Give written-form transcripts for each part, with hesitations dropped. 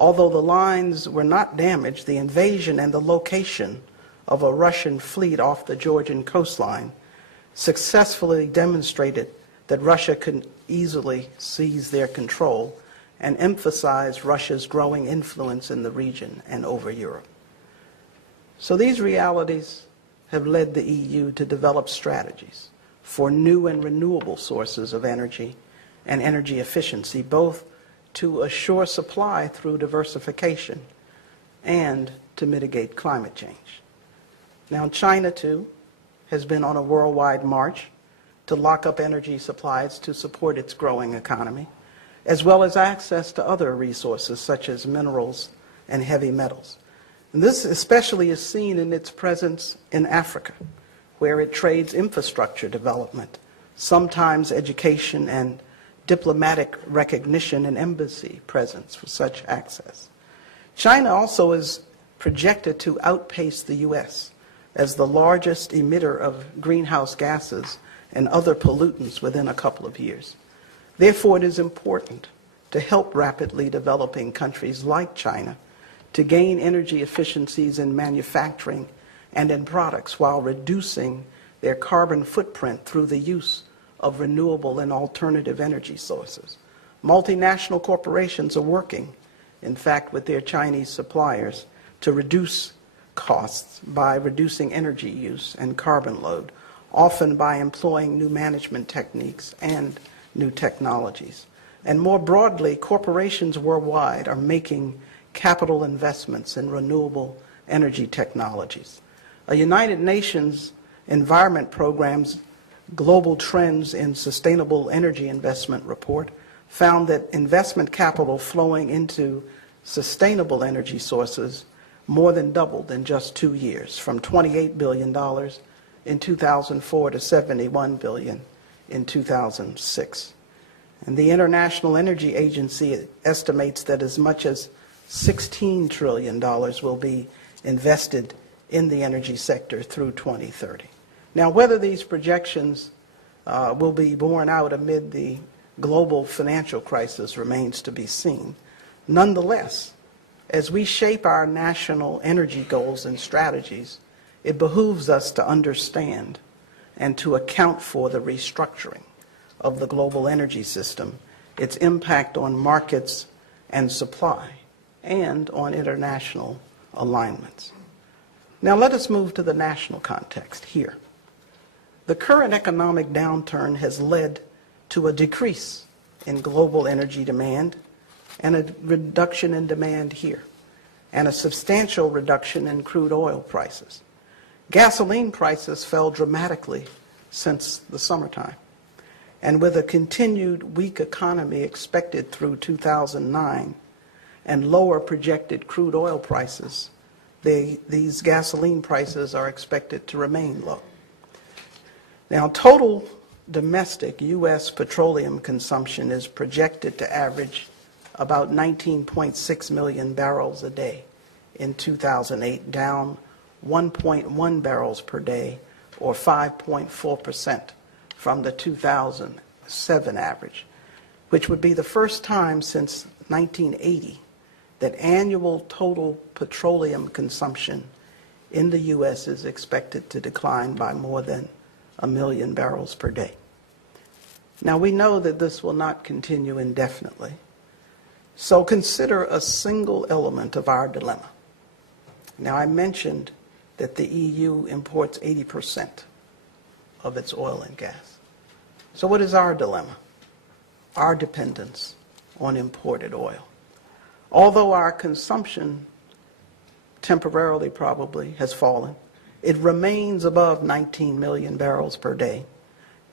Although the lines were not damaged, the invasion and the location of a Russian fleet off the Georgian coastline successfully demonstrated that Russia could easily seize their control and emphasize Russia's growing influence in the region and over Europe. So these realities have led the EU to develop strategies for new and renewable sources of energy and energy efficiency, both to assure supply through diversification and to mitigate climate change. Now, China, too, has been on a worldwide march to lock up energy supplies to support its growing economy, as well as access to other resources such as minerals and heavy metals. And this especially is seen in its presence in Africa, where it trades infrastructure development, sometimes education and diplomatic recognition and embassy presence for such access. China also is projected to outpace the U.S. as the largest emitter of greenhouse gases and other pollutants within a couple of years. Therefore, it is important to help rapidly developing countries like China to gain energy efficiencies in manufacturing and in products while reducing their carbon footprint through the use of renewable and alternative energy sources. Multinational corporations are working, in fact, with their Chinese suppliers to reduce costs by reducing energy use and carbon load, often by employing new management techniques and new technologies. And more broadly, corporations worldwide are making capital investments in renewable energy technologies. A United Nations Environment Program's Global Trends in Sustainable Energy Investment report found that investment capital flowing into sustainable energy sources more than doubled in just 2 years, from $28 billion in 2004 to $71 billion in 2006. And the International Energy Agency estimates that as much as $16 trillion will be invested in the energy sector through 2030. Now, whether these projections will be borne out amid the global financial crisis remains to be seen. Nonetheless, as we shape our national energy goals and strategies, it behooves us to understand and to account for the restructuring of the global energy system, its impact on markets and supply, and on international alignments. Now let us move to the national context here. The current economic downturn has led to a decrease in global energy demand and a reduction in demand here, and a substantial reduction in crude oil prices. Gasoline prices fell dramatically since the summertime, and with a continued weak economy expected through 2009 and lower projected crude oil prices, these gasoline prices are expected to remain low. Now, total domestic U.S. petroleum consumption is projected to average about 19.6 million barrels a day in 2008, down 1.1 barrels per day, or 5.4% from the 2007 average, which would be the first time since 1980 that annual total petroleum consumption in the U.S. is expected to decline by more than 1 million barrels per day. Now, we know that this will not continue indefinitely, so consider a single element of our dilemma. Now, I mentioned that the EU imports 80% of its oil and gas. So what is our dilemma? Our dependence on imported oil. Although our consumption temporarily probably has fallen, it remains above 19 million barrels per day,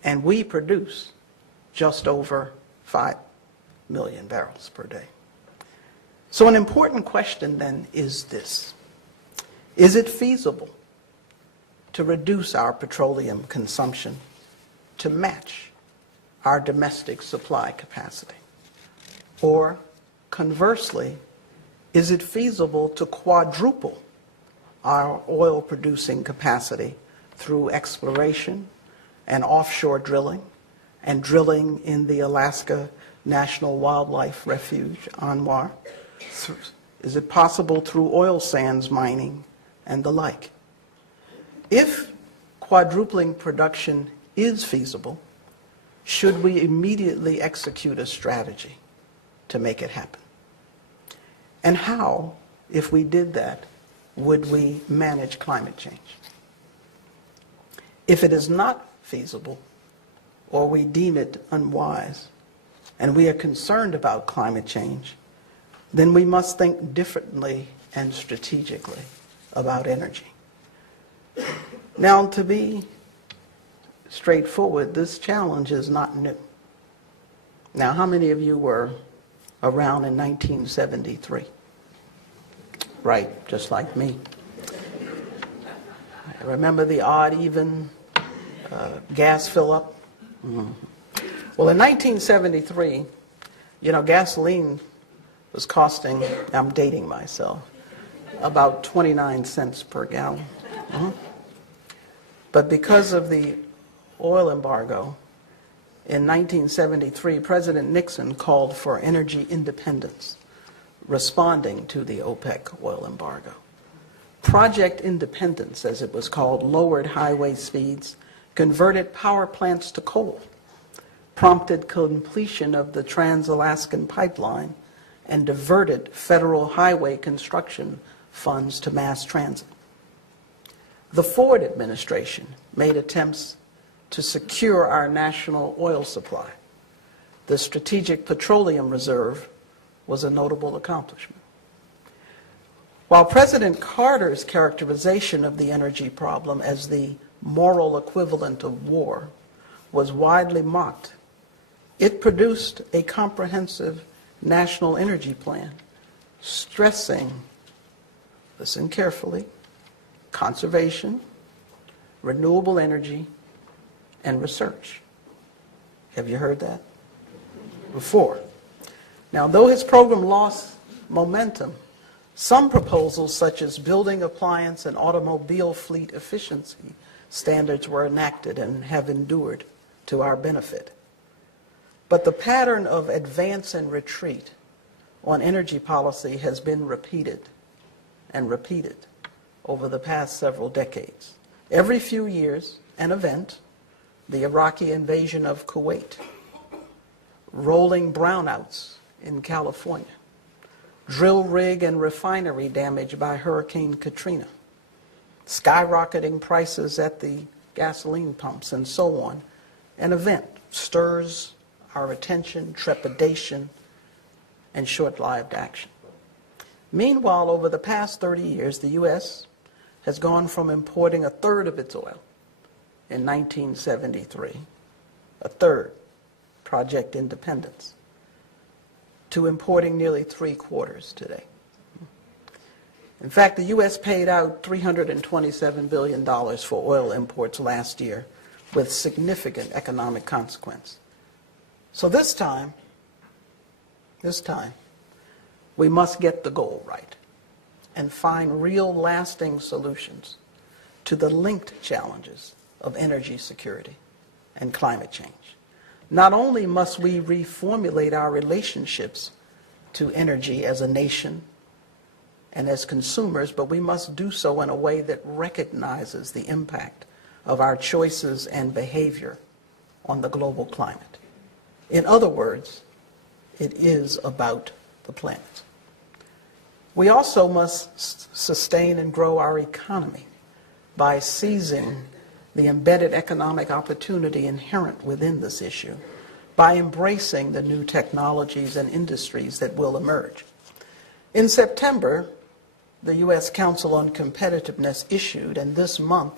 and we produce just over 5 million barrels per day. So an important question then is this: is it feasible to reduce our petroleum consumption to match our domestic supply capacity? Or conversely, is it feasible to quadruple our oil producing capacity through exploration and offshore drilling and drilling in the Alaska National Wildlife Refuge, ANWR, Is it possible through oil sands mining and the like? If quadrupling production is feasible, should we immediately execute a strategy to make it happen? And how, if we did that, would we manage climate change? If it is not feasible, or we deem it unwise, and we are concerned about climate change, then we must think differently and strategically about energy. Now, to be straightforward, this challenge is not new. Now, how many of you were around in 1973? Right, just like me. I remember the odd, even gas fill-up. Mm-hmm. Well, in 1973, gasoline was costing, I'm dating myself, about 29 cents per gallon. Mm-hmm. But because of the oil embargo, in 1973, President Nixon called for energy independence, responding to the OPEC oil embargo. Project Independence, as it was called, lowered highway speeds, converted power plants to coal, prompted completion of the Trans-Alaskan Pipeline, and diverted federal highway construction funds to mass transit. The Ford administration made attempts to secure our national oil supply. The Strategic Petroleum Reserve was a notable accomplishment. While President Carter's characterization of the energy problem as the moral equivalent of war was widely mocked, it produced a comprehensive national energy plan stressing, listen carefully, conservation, renewable energy, and research. Have you heard that before? Now, though his program lost momentum, some proposals such as building appliance and automobile fleet efficiency standards were enacted and have endured to our benefit. But the pattern of advance and retreat on energy policy has been repeated and repeated over the past several decades. Every few years, an event, the Iraqi invasion of Kuwait, rolling brownouts in California, drill rig and refinery damage by Hurricane Katrina, skyrocketing prices at the gasoline pumps, and so on. An event stirs our attention, trepidation, and short-lived action. Meanwhile, over the past 30 years, the U.S. has gone from importing a third of its oil in 1973, a third, Project Independence, to importing nearly 3/4 today. In fact, the U.S. paid out $327 billion for oil imports last year with significant economic consequence. So this time, we must get the goal right and find real lasting solutions to the linked challenges of energy security and climate change. Not only must we reformulate our relationships to energy as a nation and as consumers, but we must do so in a way that recognizes the impact of our choices and behavior on the global climate. In other words, it is about the planet. We also must sustain and grow our economy by seizing the embedded economic opportunity inherent within this issue, by embracing the new technologies and industries that will emerge. In September, the U.S. Council on Competitiveness issued, and this month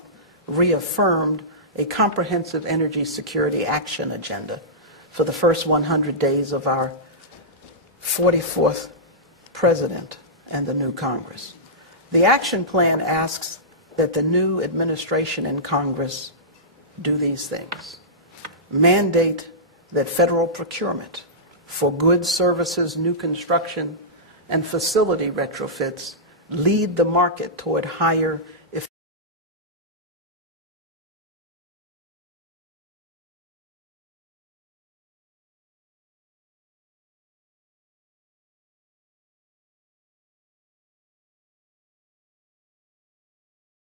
reaffirmed, a comprehensive energy security action agenda for the first 100 days of our 44th president and the new Congress. The action plan asks that the new administration and Congress do these things. Mandate that federal procurement for goods, services, new construction, and facility retrofits lead the market toward higher